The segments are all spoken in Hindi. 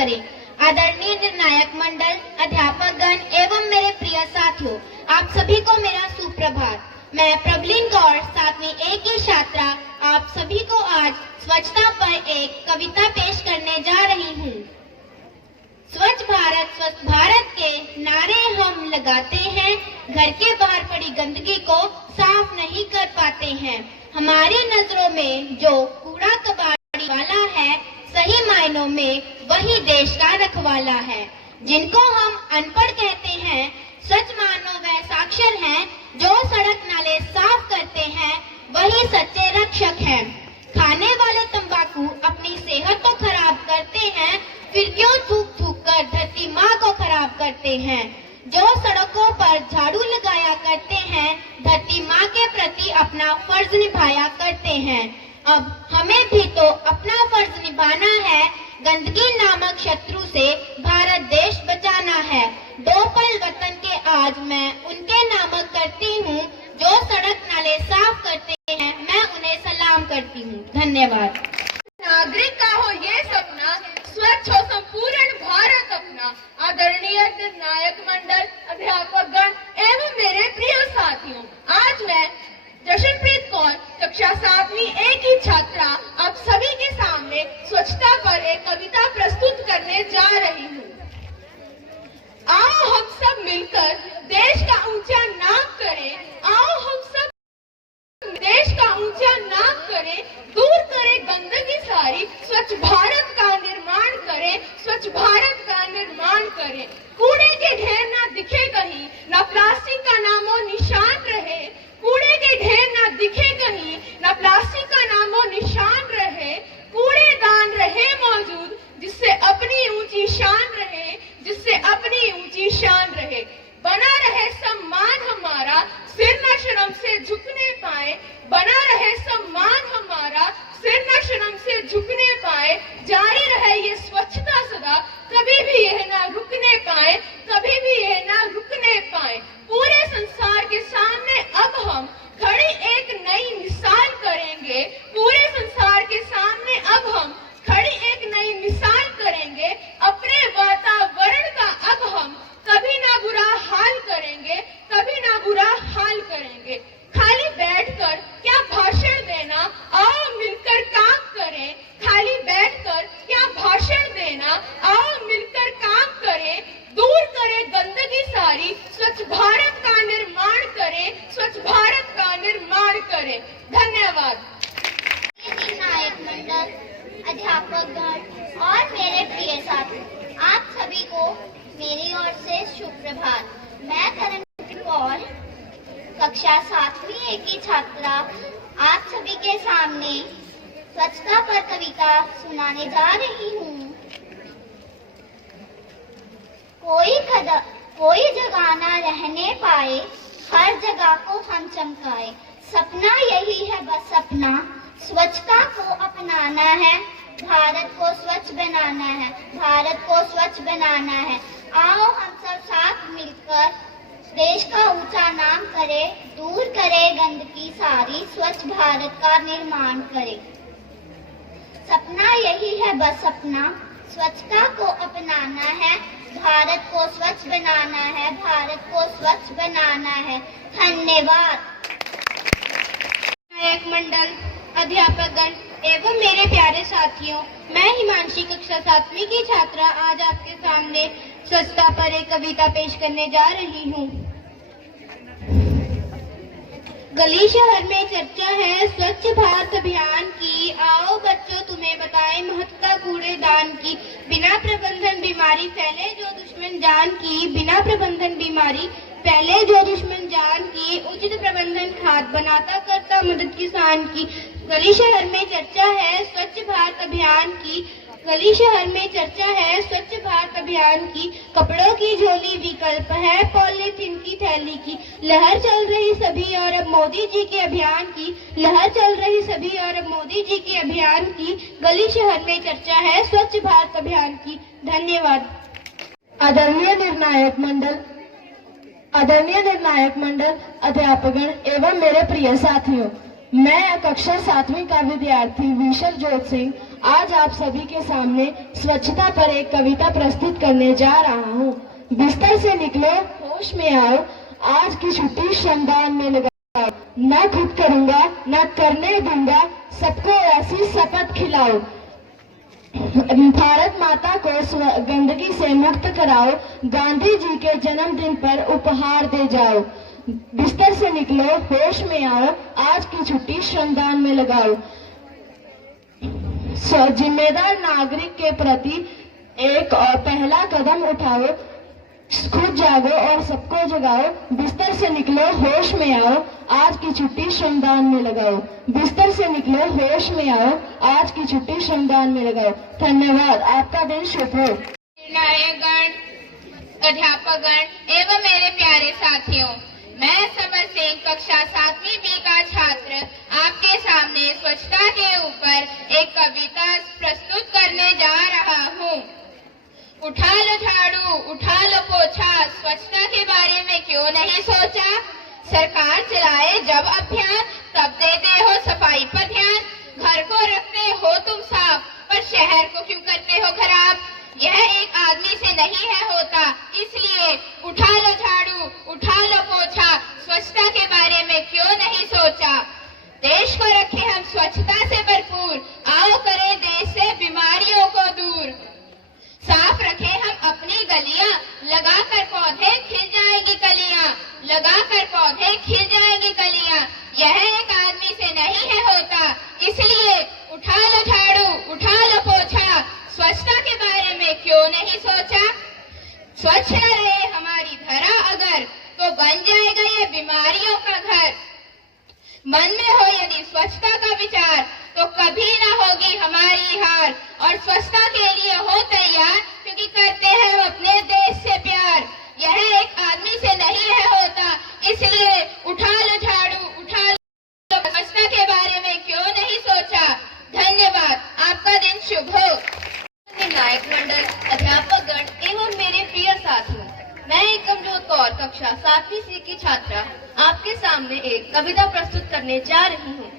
करें। आदरणीय निर्णायक मंडल, अध्यापकगण एवं मेरे प्रिय साथियों, आप सभी को मेरा सुप्रभात। मैं प्रबलिन गौड़ 7वीं A की छात्रा आप सभी को आज स्वच्छता पर एक कविता पेश करने जा रही हूँ। स्वच्छ भारत के नारे हम लगाते हैं, घर के बाहर पड़ी गंदगी को साफ नहीं कर पाते हैं। हमारी नजरों में जो कूड़ा कबाड़ी वाला है, सही मायनों में वही देश का रखवाला है। जिनको हम अनपढ़ कहते हैं, सच मानो वह साक्षर हैं। जो सड़क नाले साफ करते हैं, वही सच्चे रक्षक हैं। खाने वाले तंबाकू अपनी सेहत तो खराब करते हैं, फिर क्यों थूक थूक कर धरती माँ को खराब करते हैं। जो सड़कों पर झाड़ू लगाया करते हैं, धरती माँ के प्रति अपना फर्ज निभाया करते हैं। अब हमें भी तो अपना फर्ज निभाना है। गंदगी नामक शत्रु से भारत देश बचाना है। 2 पल वतन के आज मैं उनके नामक करती हूँ, जो सड़क नाले साफ करते हैं, मैं उन्हें सलाम करती हूँ। धन्यवाद। नागरिक का हो ये सपना, स्वच्छ हो संपूर्ण भारत अपना। आदरणीय निर्णायक मंडल, अध्यापकगण एवं मेरे प्रिय साथियों, आज मैं जशनप्रीत कौर कक्षा 7वीं A की छात्रा आप सभी के सामने स्वच्छता पर एक कविता प्रस्तुत करने जा रही हूँ। आओ हम सब मिलकर देश का ऊंचा नाम करें। आओ हम सब देश का ऊंचा नाम करें, दूर करें गंदगी सारी, स्वच्छ भारत का निर्माण करें, स्वच्छ भारत का निर्माण करें। कूड़े के ढेर ना दिखे कहीं, ना प्लास्टिक का नामो निशान रहे। कूड़े के ढेर ना दिखे कहीं, ना प्लास्टिक का नामो निशान रहे। कूड़ेदान रहे मौजूद, जिससे अपनी ऊंची शान रहे, जिससे अपनी ऊंची शान रहे। बना रहे सम्मान हमारा, सिर न शर्म से झुकने पाए। बना रहे सम्मान हमारा, सिर न शर्म से झुकने पाए। जारी रहे ये स्वच्छता सदा, कभी भी यह ना रुकने पाए, कभी भी यह ना रुकने पाए। पूरे संसार के सामने अब हम खड़ी एक नई मिसाल करेंगे। पूरे संसार के सामने अब हम खड़ी एक नई मिसाल करेंगे। अपने वातावरण का अब हम कभी ना बुरा हाल करेंगे, कभी ना बुरा हाल करेंगे। खाली बैठकर क्या भाषण देना, आओ मिलकर काम करें। खाली बैठकर क्या भाषण देना, आओ मिलकर काम करें। दूर करें गंदगी सारी, स्वच्छ भारत का निर्माण करें, स्वच्छ भारत का निर्माण करें। धन्यवाद। निर्णायक मंडल, अध्यापकगण और मेरे प्रिय साथी, आप सभी को मेरी ओर से सुप्रभात। मैं करणप्रीत कौर कक्षा 7वीं A की छात्रा आप सभी के सामने स्वच्छता पर कविता सुनाने जा रही हूँ। कोई जगह ना रहने पाए, हर जगह को हम चमकाए। सपना यही है बस सपना, स्वच्छता को अपनाना है। भारत को स्वच्छ बनाना है, भारत को स्वच्छ बनाना है। आओ हम सब साथ मिलकर देश का ऊंचा नाम करें, दूर करें गंदगी सारी, स्वच्छ भारत का निर्माण करें। सपना यही है बस सपना, स्वच्छता को अपनाना है। भारत को स्वच्छ बनाना है, भारत को स्वच्छ बनाना है। धन्यवाद। निर्णायक मंडल, अध्यापकगण एवं मेरे प्यारे साथियों, मैं हिमांशी कक्षा 7वीं की छात्रा आज आपके सामने स्वच्छता पर एक कविता पेश करने जा रही हूँ। गली शहर में चर्चा है स्वच्छ भारत अभियान की। आओ बच्चों तुम्हें बताएं महत्ता कूड़ेदान की। बिना प्रबंधन बीमारी फैले जो दुश्मन जान की। बिना प्रबंधन बीमारी फैले जो दुश्मन जान की। उचित प्रबंधन खाद बनाता करता मदद किसान की। गली शहर में चर्चा है स्वच्छ भारत अभियान की। गली शहर में चर्चा है स्वच्छ भारत अभियान की। कपड़ों की झोली विकल्प है पॉलीथीन की थैली की। लहर चल रही सभी और अब मोदी जी के अभियान की। लहर चल रही सभी और अब मोदी जी के अभियान की। गली शहर में चर्चा है स्वच्छ भारत अभियान की। धन्यवाद। आदरणीय निर्णायक मंडल, अध्यापकगण एवं मेरे प्रिय साथियों, मैं कक्षा 7वीं का विद्यार्थी विशल जोत सिंह आज आप सभी के सामने स्वच्छता पर एक कविता प्रस्तुत करने जा रहा हूँ। बिस्तर से निकलो, होश में आओ, आज की छुट्टी श्रमदान में लगाओ। न खुद करूँगा, न करने दूंगा, सबको ऐसी शपथ खिलाओ। भारत माता को गंदगी से मुक्त कराओ, गांधी जी के जन्मदिन पर उपहार दे जाओ। बिस्तर से निकलो, होश में आओ, आज की छुट्टी श्रमदान में लगाओ। जिम्मेदार नागरिक के प्रति एक और पहला कदम उठाओ, खुद जागो और सबको जगाओ। बिस्तर से निकलो, होश में आओ, आज की छुट्टी श्रमदान में लगाओ। बिस्तर से निकलो, होश में आओ, आज की छुट्टी श्रमदान में लगाओ। धन्यवाद। आपका दिन शुभ हो। निर्णायकगण, अध्यापकगण एवं मेरे प्यारे साथियों, मैं समर सिंह कक्षा 7वीं बी का छात्र आपके सामने स्वच्छता के ऊपर एक कविता प्रस्तुत करने जा रहा हूँ। उठा लो झाड़ू, उठा लो पोछा, स्वच्छता के बारे में क्यों नहीं सोचा। सरकार चलाए जब अभियान, तब देते हो सफाई पर ध्यान। घर को रखते हो तुम साफ, पर शहर को क्यों करते हो खराब। यह एक आदमी से नहीं है होता, इसलिए उठा लो झाड़ू, उठा लो पोछा, स्वच्छता के बारे में क्यों नहीं सोचा। देश को रखें हम स्वच्छता से भरपूर, आओ करें देश से बीमारियों को दूर। साफ रखें हम अपनी गलियां, लगाकर पौधे खिल जाएंगी कलियां, लगाकर पौधे खिल जाएंगी कलियां। यह एक आदमी से नहीं है होता, इसलिए उठा लो झाड़ू, उठा लो पोछा, स्वच्छता के बारे में क्यों नहीं सोचा। स्वच्छ न रहे हमारी धरा अगर, तो बन जाएगा ये बीमारियों का घर। मन में हो यदि स्वच्छता का विचार, तो कभी ना होगी हमारी हार। और स्वच्छता के लिए हो तैयार, क्योंकि करते हैं हम अपने देश से प्यार। यह एक आदमी से नहीं है होता, इसलिए उठा लो झाड़ू, उठा लो, स्वच्छता के बारे में क्यों नहीं सोचा। धन्यवाद। आपका दिन शुभ हो। निर्णायक मंडल, अध्यापकगण एवं मेरे प्रिय साथियों, मैं एकमजोत कौर कक्षा 7वीं सी की छात्रा आपके सामने एक कविता प्रस्तुत करने जा रही हूँ।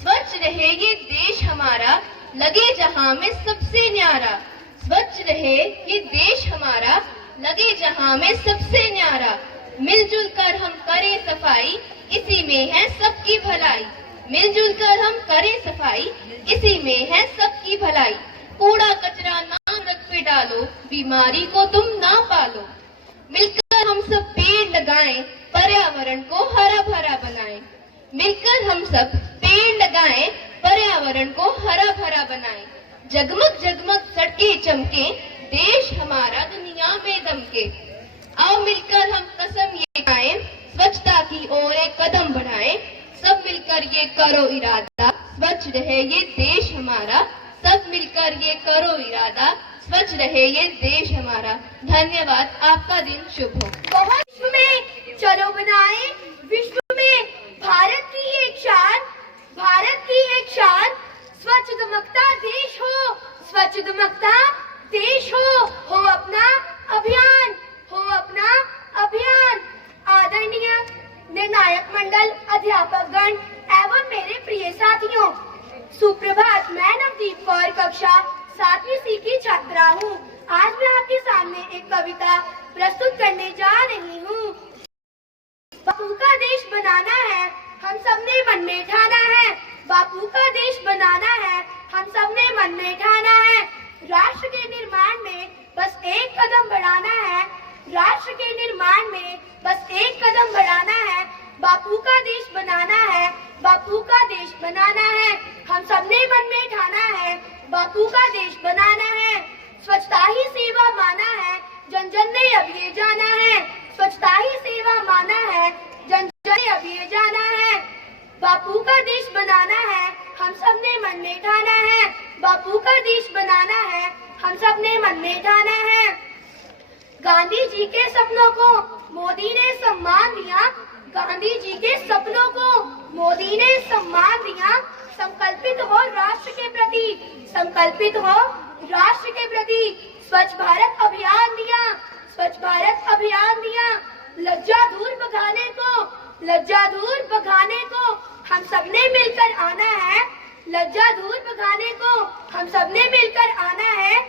स्वच्छ रहे ये देश हमारा, लगे जहाँ में सबसे न्यारा। स्वच्छ रहे ये देश हमारा, लगे जहाँ में सबसे न्यारा। मिलजुल कर हम करें सफाई, इसी में है सबकी भलाई। मिलजुल कर हम करें सफाई, इसी में है सबकी भलाई। कूड़ा कचरा ना सड़क पे डालो, बीमारी को तुम ना पालो। मिलकर हम सब पेड़ लगाएं, पर्यावरण को हरा भरा बनाएं। मिलकर हम सब पेड़ लगाएं, पर्यावरण को हरा भरा बनाएं। जगमग जगमग सड़कें चमके, देश हमारा दुनिया में दमके। आओ मिलकर हम कसम ये खाएं, स्वच्छता की ओर एक कदम बढ़ाएं। सब मिलकर ये करो इरादा, स्वच्छ रहे ये देश हमारा। सब मिलकर ये करो इरादा, स्वच्छ रहे ये देश हमारा। धन्यवाद। आपका दिन शुभ हो। बहुत विश्व में चलो बनाए, विश्व में भारत की एक शान, भारत की एक शान। स्वच्छ दमकता देश हो, स्वच्छ दमकता देश हो अपना अभियान, हो अपना अभियान। आदरणीय निर्णायक मंडल, अध्यापकगण एवं मेरे प्रिय साथियों, सुप्रभात। मैं नवदीप कौर कक्षा 7वीं सी की छात्रा हूँ। आज मैं आपके सामने एक कविता प्रस्तुत करने जा रही हूँ। बापू का देश बनाना है, हम सबने मन में ठाना है। बापू का देश बनाना है, हम सबने मन में ठाना है। राष्ट्र के निर्माण में बस एक कदम बढ़ाना है, राष्ट्र के निर्माण में बस एक कदम बढ़ाना है। बापू का देश बनाना है, बापू का देश बनाना है, हम सबने मन में ठाना है। बापू का देश बनाना है, स्वच्छता ही सेवा माना है, जन जन ने अब ये जाना है। स्वच्छता ही सेवा माना है, जन जन ने अब ये जाना है। बापू का देश बनाना है, हम सबने मन में ठाना है। बापू का देश बनाना है, हम सबने मन में ठाना है। गांधी जी के सपनों को मोदी ने सम्मान दिया, गांधी जी के सपनों को मोदी ने सम्मान दिया। संकल्पित हो राष्ट्र के प्रति, संकल्पित हो राष्ट्र के प्रति। स्वच्छ भारत अभियान दिया, स्वच्छ भारत अभियान दिया। लज्जा दूर भगाने को, लज्जा दूर भगाने को हम सबने मिलकर आना है लज्जा दूर भगाने को, हम सबने मिलकर आना है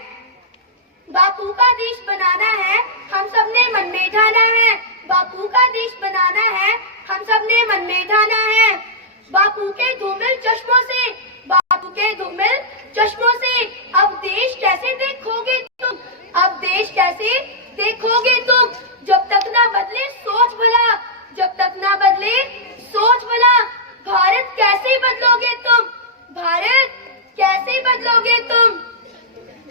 बापू का देश बनाना है, हम सबने मन में ठाना है बापू का देश बनाना है, हम सबने मन में ठाना है। बापू के धूमिल चश्मों से, बापू के धूमिल चश्मों से अब देश कैसे देखोगे तुम, अब देश कैसे देखोगे तुम, जब तक ना बदले सोच भला, जब तक ना बदले सोच भला, भारत कैसे बदलोगे तुम, भारत कैसे बदलोगे तुम।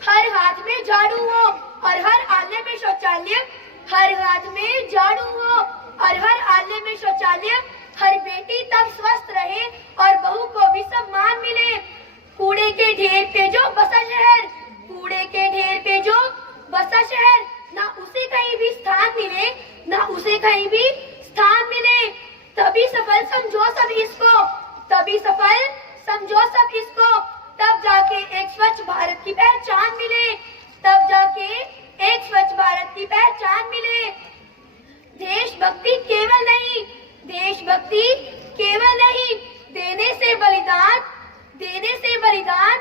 हर हाथ में झाड़ू हो और हर आले में शौचालय, हर हाथ में झाड़ू हो और हर आले में शौचालय, हर बेटी तब स्वस्थ रहे और बहू को भी सम्मान मिले। कूड़े के ढेर पे जो बसा शहर, कूड़े के ढेर पे जो बसा शहर, ना उसे कहीं भी स्थान मिले, ना उसे कहीं भी स्थान मिले। तभी सफल समझो सब इसको, तभी सफल समझो सब इसको, तब जाके एक स्वच्छ भारत की पहचान मिले, तब जाके एक स्वच्छ भारत की पहचान मिले। देशभक्ति केवल नहीं, देशभक्ति केवल नहीं, देने से बलिदान, देने से बलिदान,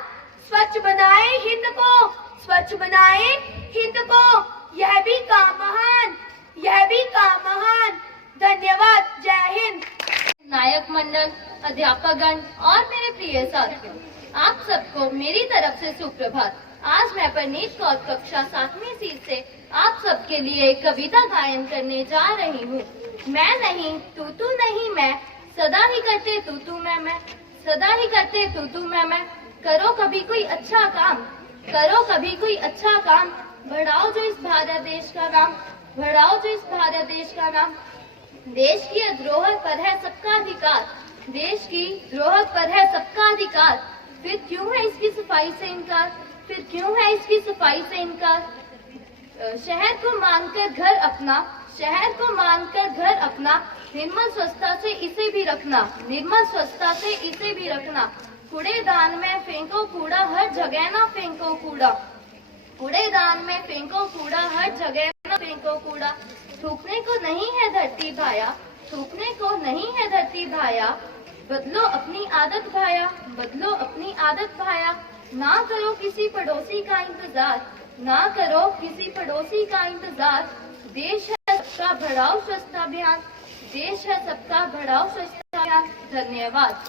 स्वच्छ बनाए हिंद को, स्वच्छ बनाए हिंद को, यह भी काम महान, यह भी काम महान। धन्यवाद। जय हिंद। नायक मंडल, अध्यापकगण और मेरे प्रिय साथियों, आप सबको मेरी तरफ से सुप्रभात। आज मैं परनीत कौर कक्षा 7वीं सी से आप सबके लिए एक कविता गायन करने जा रही हूँ। मैं नहीं तू नहीं मैं, सदा ही करते तू मैं, सदा ही करते तू मैं। करो कभी कोई अच्छा काम, करो कभी कोई अच्छा काम, बढ़ाओ जो इस भारत देश का नाम, बढ़ाओ जो इस भारत देश का नाम। देश की धरोहर पर है सबका अधिकार, देश की धरोहर पर है सबका अधिकार, फिर क्यों है इसकी सफाई से इनकार, फिर क्यों है इसकी सफाई से इनकार। शहर को मानकर घर अपना, शहर को मानकर घर अपना, निर्मल स्वच्छता से इसे भी रखना, निर्मल स्वच्छता से इसे भी रखना। कूड़ेदान में फेंको कूड़ा, हर जगह ना फेंको कूड़ा, कूड़ेदान में फेंको कूड़ा, हर जगह ना फेंको कूड़ा। थूकने को नहीं है धरती भाया, थूकने को नहीं है धरती भाया, बदलो अपनी आदत भाया, बदलो अपनी आदत भाया। ना करो किसी पड़ोसी का इंतजार, ना करो किसी पड़ोसी का इंतजार। देश है सबका बढ़ाओ स्वच्छता अभियान, देश है सबका बढ़ाओ स्वच्छता अभियान। धन्यवाद।